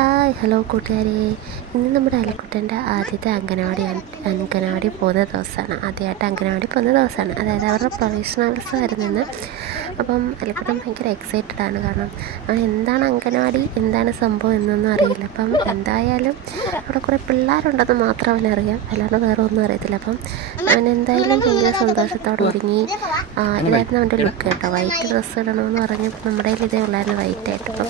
Hi hello കൂട്ടുകാരെ, ഇന്ന് നമ്മുടെ അലക്കുട്ടൻ്റെ ആദ്യത്തെ അങ്കനവാടി പോകുന്ന ദിവസമാണ്. ആദ്യമായിട്ട് അങ്കനവാടി പോകുന്ന ദിവസമാണ്. അതായത് അവരുടെ പ്രവേശനോത്സവമായിരുന്നു ഇന്ന്. അപ്പം അലക്കുട്ടൻ ഭയങ്കര എക്സൈറ്റഡ് ആണ്. കാരണം അവൻ എന്താണ് അങ്കനവാടി, എന്താണ് സംഭവം എന്നൊന്നും അറിയില്ല. അപ്പം എന്തായാലും അവിടെ കുറേ പിള്ളേരുണ്ടെന്ന് മാത്രം അവനറിയാം, അല്ലാണ്ട് വേറെ ഒന്നും അറിയത്തില്ല. അപ്പം അവൻ എന്തായാലും ഭയങ്കര സന്തോഷത്തോടെ ഒരുങ്ങി. ഇതായിരുന്നു അവൻ്റെ ലുക്ക് കേട്ടോ. വൈറ്റ് ഡ്രസ്സ് ഇടണമെന്ന് പറഞ്ഞപ്പോൾ നമ്മുടെ കയ്യിൽ ഇതേ ഉള്ളായിരുന്നു വൈറ്റായിട്ട്. അപ്പം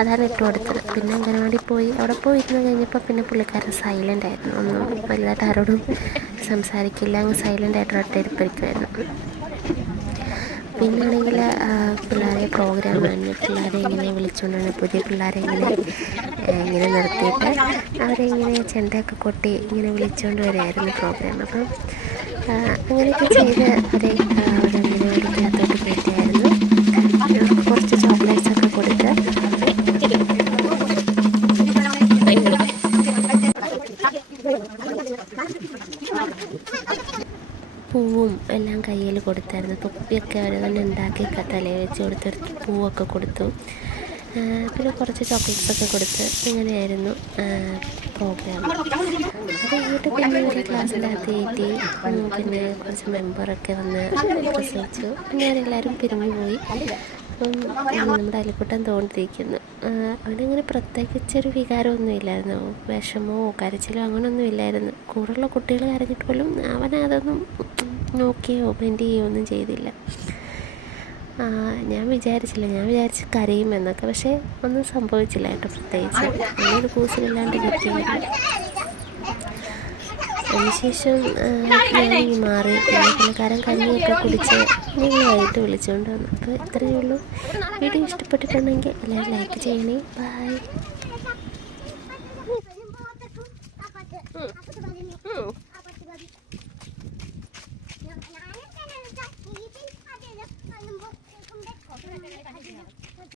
അതാണ് ഇട്ട് കൊടുത്തത്. പിന്നെ അങ്കനവാടി പോയി അവിടെ പോയിരുന്ന് കഴിഞ്ഞപ്പോൾ പിന്നെ പുള്ളിക്കാരൻ സൈലൻ്റ് ആയിരുന്നു. ഒന്നും വലുതായിട്ട് ആരോടും സംസാരിക്കില്ല, അങ്ങ് സൈലൻ്റ് ആയിട്ട് ഒറ്റയിരിപ്പിരിക്കുമായിരുന്നു. പിന്നാണെങ്കിൽ പിള്ളേരെ പ്രോഗ്രാം ആയിരുന്നു. പിള്ളേരെ ഇങ്ങനെ വിളിച്ചുകൊണ്ടാണ്, പുതിയ പിള്ളേരെ ഇങ്ങനെ നിർത്തിയിട്ട് അവരെ ഇങ്ങനെ ചെണ്ടയൊക്കെ കൊട്ടി ഇങ്ങനെ വിളിച്ചുകൊണ്ട് വരികയായിരുന്നു പ്രോഗ്രാം. അപ്പം അങ്ങനെയൊക്കെ ചെയ്ത് അവരെ അങ്കനവാടിക്കകത്തോട്ട് കയറ്റിയായിരുന്നു. കുറച്ച് ചോക്ലേറ്റ്സൊക്കെ കൊടുത്ത് പൂവും എല്ലാം കയ്യിൽ കൊടുത്തായിരുന്നു. തൊപ്പിയൊക്കെ അവർ തന്നെ ഉണ്ടാക്കി തലയിൽ വെച്ച് കൊടുത്തൊരു പൂവൊക്കെ കൊടുത്തു. പിന്നെ കുറച്ച് ചോക്ലേറ്റ്സൊക്കെ കൊടുത്ത് ഇങ്ങനെയായിരുന്നു പ്രോഗ്രാം. അത് കഴിഞ്ഞിട്ട് പിന്നെ ഒരു ക്ലാസ്സിൻ്റെ അകത്ത് കയറ്റി. പിന്നെ കുറച്ച് മെമ്പറൊക്കെ വന്ന് പ്രസവിച്ചു. പിന്നെ അവരെല്ലാവരും പിരിഞ്ഞു പോയി. അപ്പം നമ്മുടെ അലിക്കുട്ടൻ തോണ്ടിരിക്കുന്നു. അവനങ്ങനെ പ്രത്യേകിച്ചൊരു വികാരമൊന്നും ഇല്ലായിരുന്നു. വിഷമോ കരച്ചിലോ അങ്ങനെയൊന്നും ഇല്ലായിരുന്നു. കൂടെയുള്ള കുട്ടികൾ കരഞ്ഞിട്ട് പോലും അവനതൊന്നും നോക്കിയോ മൈൻഡ് ചെയ്യുകയോ ഒന്നും ചെയ്തില്ല. ഞാൻ വിചാരിച്ച് കരയുമെന്നൊക്കെ. പക്ഷേ ഒന്നും സംഭവിച്ചില്ല കേട്ടോ. പ്രത്യേകിച്ച് അങ്ങനൊരു കൂസലില്ലാണ്ട് നിൽക്കുകയില്ല. അതിനുശേഷം ഞാനിങ്ങ് മാറി. പിന്നെ പുള്ളിക്കാരൻ കഞ്ഞിയൊക്കെ കുടിച്ച് ഞങ്ങളായിട്ട് വിളിച്ചുകൊണ്ട് വന്നു. അപ്പോൾ ഇത്രയേ ഉള്ളൂ. വീഡിയോ ഇഷ്ടപ്പെട്ടിട്ടുണ്ടെങ്കിൽ എല്ലാവരും ലൈക്ക് ചെയ്യണേ. ബൈ.